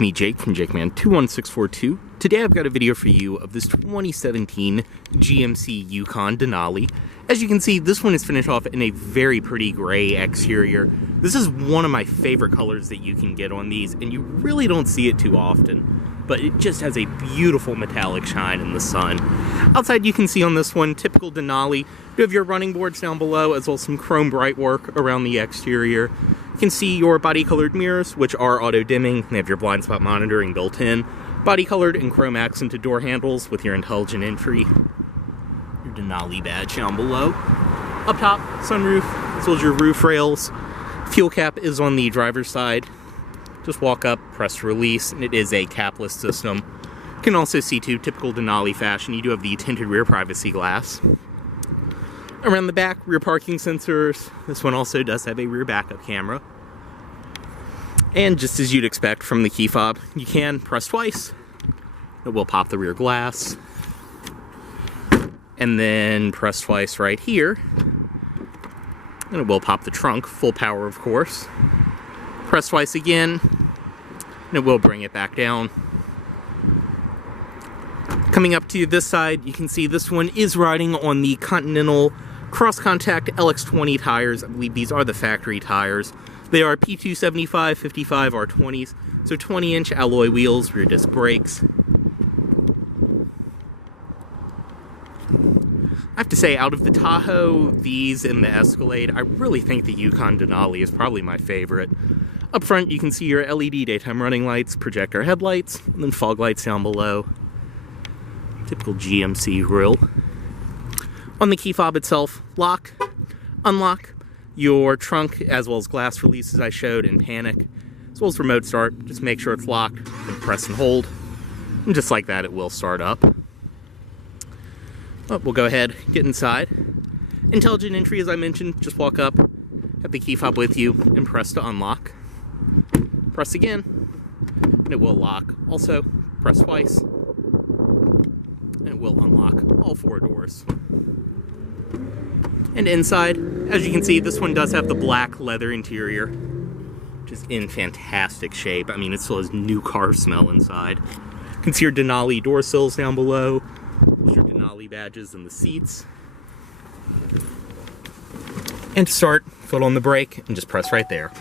It's me, Jake, from JakeMan21642. Today I've got a video for you of this 2017 GMC Yukon Denali. As you can see, this one is finished off in a very pretty gray exterior. This is one of my favorite colors that you can get on these, and you really don't see it too often. But it just has a beautiful metallic shine in the sun. Outside you can see on this one, typical Denali. You have your running boards down below, as well as some chrome bright work around the exterior. You can see your body-colored mirrors, which are auto-dimming. They have your blind spot monitoring built in. Body-colored and chrome accented door handles with your intelligent entry. Your Denali badge down below. Up top, sunroof, as well as your roof rails. Fuel cap is on the driver's side. Just walk up, press to release, and it is a capless system. You can also see, too, typical Denali fashion, you do have the tinted rear privacy glass. Around the back, rear parking sensors. This one also does have a rear backup camera. And just as you'd expect from the key fob, you can press twice. It will pop the rear glass. And then press twice right here. And it will pop the trunk, full power of course. Press twice again, and it will bring it back down. Coming up to this side, you can see this one is riding on the Continental Cross-Contact LX20 tires. I believe these are the factory tires. They are P275 55 R20s, so 20-inch alloy wheels, rear disc brakes. I have to say, out of the Tahoe, these, and the Escalade, I really think the Yukon Denali is probably my favorite. Up front, you can see your LED daytime running lights, projector headlights, and then fog lights down below. Typical GMC grille. On the key fob itself, lock, unlock, your trunk, as well as glass releases I showed, and panic, as well as remote start. Just make sure it's locked, and press and hold. And just like that, it will start up. But we'll go ahead, get inside. Intelligent entry, as I mentioned, just walk up, have the key fob with you, and press to unlock. Press again, and it will lock. Also, press twice, and it will unlock all four doors. And inside, as you can see, this one does have the black leather interior, which is in fantastic shape. I mean, it still has new car smell inside. You can see your Denali door sills down below. There's your Denali badges in the seats. And to start, foot on the brake, and just press right there.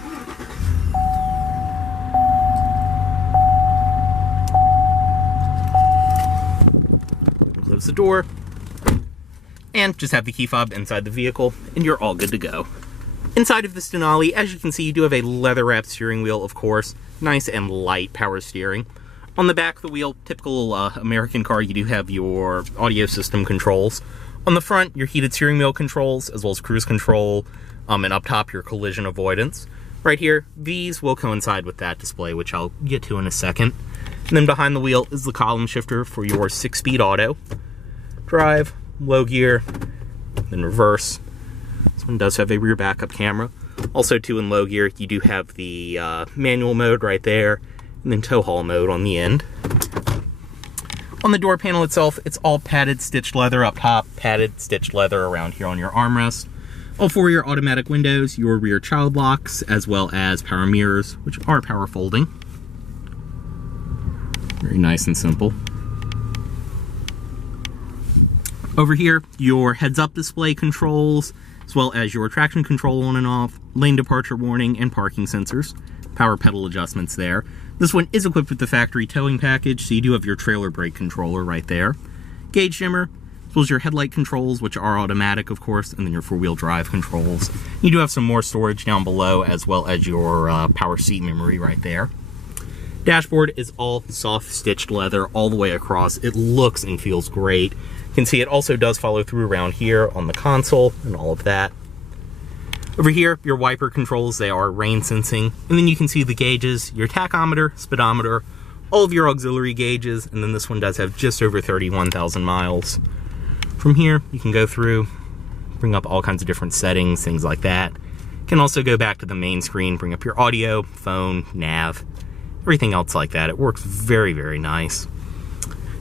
Close the door, and just have the key fob inside the vehicle, and you're all good to go. Inside of this Denali, as you can see, you do have a leather-wrapped steering wheel, of course. Nice and light power steering. On the back of the wheel, typical American car, you do have your audio system controls. On the front, your heated steering wheel controls, as well as cruise control, and up top, your collision avoidance. Right here, these will coincide with that display, which I'll get to in a second. And then behind the wheel is the column shifter for your 6-speed auto. Drive, low gear, then reverse. This one does have a rear backup camera. Also, too, in low gear, you do have the manual mode right there, and then tow haul mode on the end. On the door panel itself, it's all padded stitched leather up top, padded stitched leather around here on your armrest. All four of your automatic windows, your rear child locks, as well as power mirrors, which are power folding. Very nice and simple. Over here, your heads-up display controls, as well as your traction control on and off, lane departure warning, and parking sensors. Power pedal adjustments there. This one is equipped with the factory towing package, so you do have your trailer brake controller right there. Gauge dimmer, as well as your headlight controls, which are automatic, of course, and then your four-wheel drive controls. You do have some more storage down below, as well as your power seat memory right there. Dashboard is all soft stitched leather all the way across. It looks and feels great. You can see it also does follow through around here on the console and all of that. Over here, your wiper controls, they are rain sensing. And then you can see the gauges, your tachometer, speedometer, all of your auxiliary gauges, and then this one does have just over 31,000 miles. From here, you can go through, bring up all kinds of different settings, things like that. You can also go back to the main screen, bring up your audio, phone, nav, everything else like that. It works very, very nice.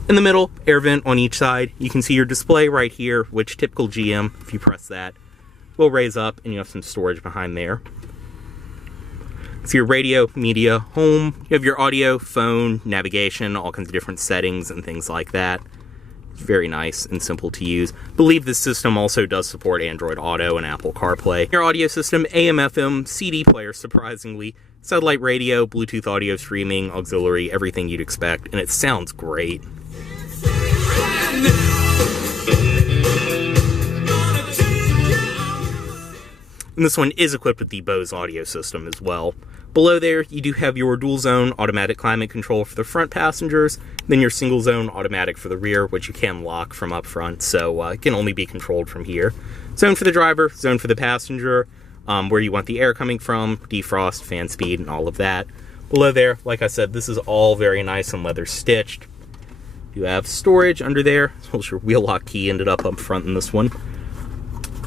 In the middle, air vent on each side. You can see your display right here, which typical GM, if you press that, will raise up, and you have some storage behind there. It's your radio, media, home. You have your audio, phone, navigation, all kinds of different settings and things like that. It's very nice and simple to use. I believe this system also does support Android Auto and Apple CarPlay. Your audio system, AM, FM, CD player, surprisingly, satellite radio, Bluetooth audio streaming, auxiliary, everything you'd expect, and it sounds great. And this one is equipped with the Bose audio system as well. Below there, you do have your dual zone automatic climate control for the front passengers, then your single zone automatic for the rear, which you can lock from up front, so it can only be controlled from here. Zone for the driver, zone for the passenger, where you want the air coming from, defrost, fan speed, and all of that. Below there, like I said, this is all very nice and leather stitched. You have storage under there, as well as your wheel lock key ended up front in this one.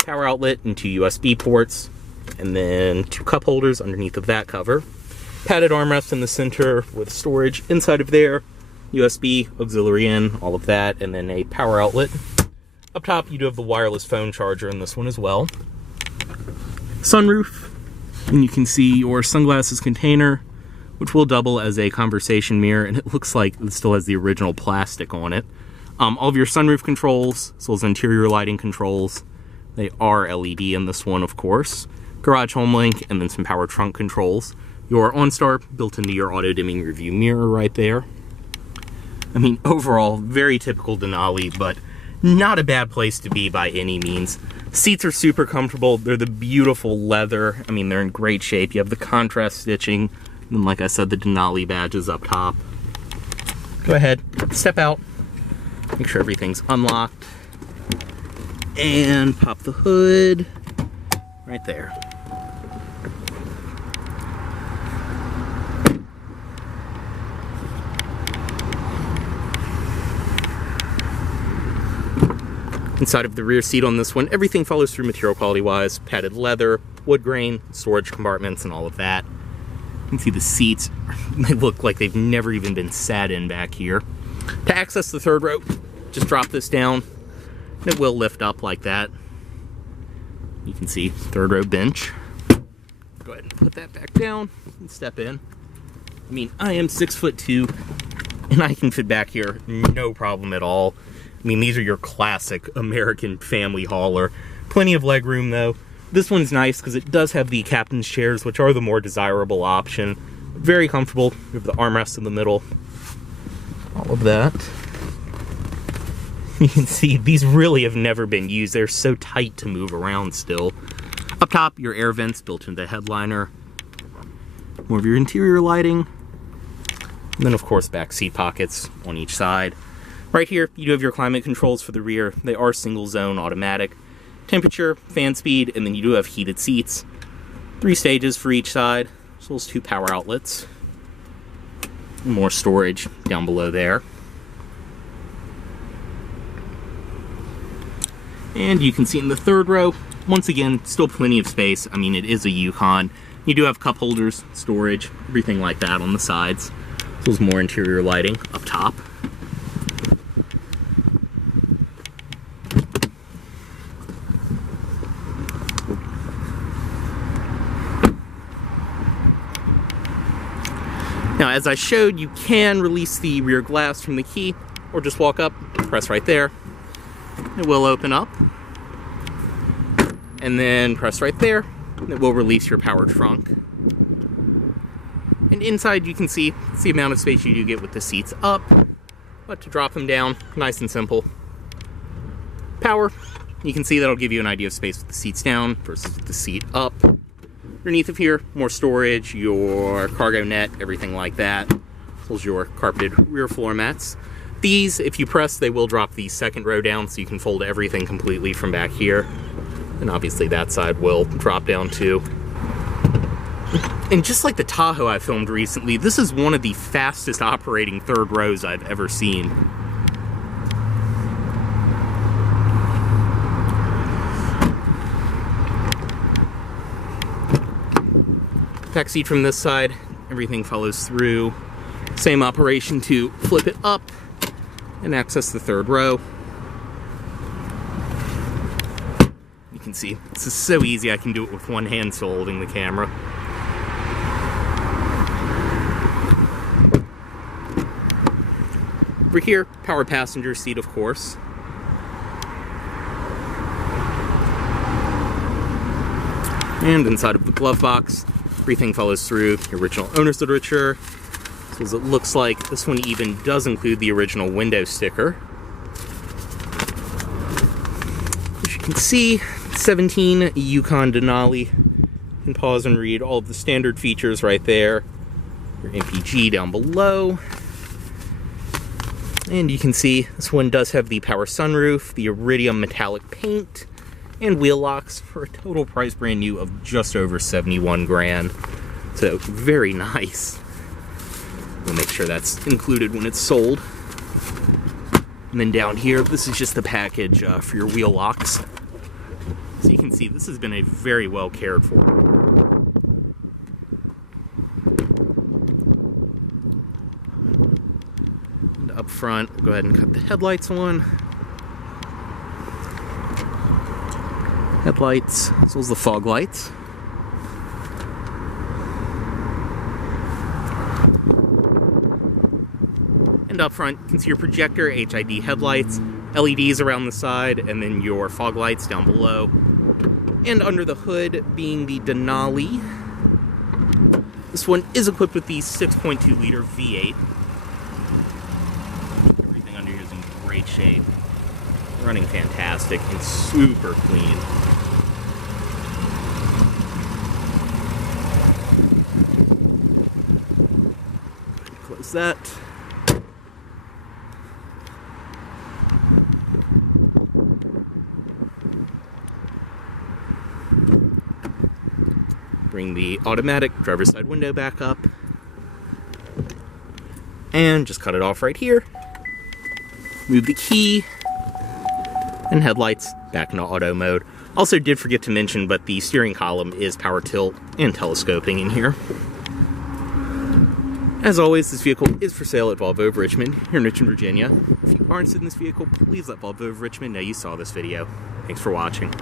Power outlet and 2 USB ports, and then 2 cup holders underneath of that cover. Padded armrest in the center with storage inside of there, USB, auxiliary in, all of that, and then a power outlet. Up top, you do have the wireless phone charger in this one as well. Sunroof, and you can see your sunglasses container, which will double as a conversation mirror, and it looks like it still has the original plastic on it. All of your sunroof controls, as well as interior lighting controls. They are LED in this one, of course. Garage home link, and then some power trunk controls. Your OnStar built into your auto-dimming review mirror right there. I mean, overall, very typical Denali, but not a bad place to be by any means. Seats are super comfortable. They're the beautiful leather. I mean, they're in great shape. You have the contrast stitching, and like I said, the Denali badge is up top. Go ahead, step out, make sure everything's unlocked, and pop the hood right there. Inside of the rear seat on this one, everything follows through material quality wise. Padded leather, wood grain, storage compartments, and all of that. You can see the seats, they look like they've never even been sat in back here. To access the third row, just drop this down. It will lift up like that. You can see third row bench. Go ahead and put that back down and step in. I mean, I am 6'2", and I can fit back here no problem at all. I mean, these are your classic American family hauler. Plenty of leg room though. This one's nice because it does have the captain's chairs, which are the more desirable option. Very comfortable. You have the armrest in the middle. All of that. You can see these really have never been used. They're so tight to move around still. Up top, your air vents built into the headliner. More of your interior lighting. And then, of course, back seat pockets on each side. Right here, you do have your climate controls for the rear. They are single zone automatic. Temperature, fan speed, and then you do have heated seats. 3 stages for each side, as well as 2 power outlets. More storage down below there. And you can see in the third row, once again, still plenty of space. I mean, it is a Yukon. You do have cup holders, storage, everything like that on the sides. As well as more interior lighting up top. Now, as I showed, you can release the rear glass from the key, or just walk up, press right there. It will open up. And then press right there. It will release your power trunk. And inside you can see it's the amount of space you do get with the seats up. But to drop them down, nice and simple. Power, you can see that'll give you an idea of space with the seats down versus the seat up. Underneath of here, more storage, your cargo net, everything like that. As well as your carpeted rear floor mats. These, if you press, they will drop the second row down, so you can fold everything completely from back here. And obviously that side will drop down too. And just like the Tahoe I filmed recently, this is one of the fastest operating third rows I've ever seen. Backseat from this side, everything follows through. Same operation to flip it up and access the third row. You can see, this is so easy, I can do it with one hand still holding the camera. Over here, power passenger seat, of course. And inside of the glove box, everything follows through the original owner's literature. So as it looks like, this one even does include the original window sticker. As you can see, 17 Yukon Denali. You can pause and read all of the standard features right there. Your MPG down below. And you can see this one does have the power sunroof, the iridium metallic paint, and wheel locks for a total price brand new of just over 71 grand. So very nice. We'll make sure that's included when it's sold. And then down here, this is just the package for your wheel locks. So you can see this has been a very well cared for. And up front, we'll go ahead and cut the headlights on. Headlights, as well as the fog lights. And up front, you can see your projector, HID headlights, LEDs around the side, and then your fog lights down below. And under the hood being the Denali. This one is equipped with the 6.2 liter V8. Everything under here is in great shape. Running fantastic and super clean. Close that. Bring the automatic driver's side window back up. And just cut it off right here. Move the key. And headlights back into auto mode. Also did forget to mention, but the steering column is power tilt and telescoping in here. As always, this vehicle is for sale at Volvo of Richmond, here in Richmond, Virginia. If you are interested in this vehicle, please let Volvo of Richmond know you saw this video. Thanks for watching.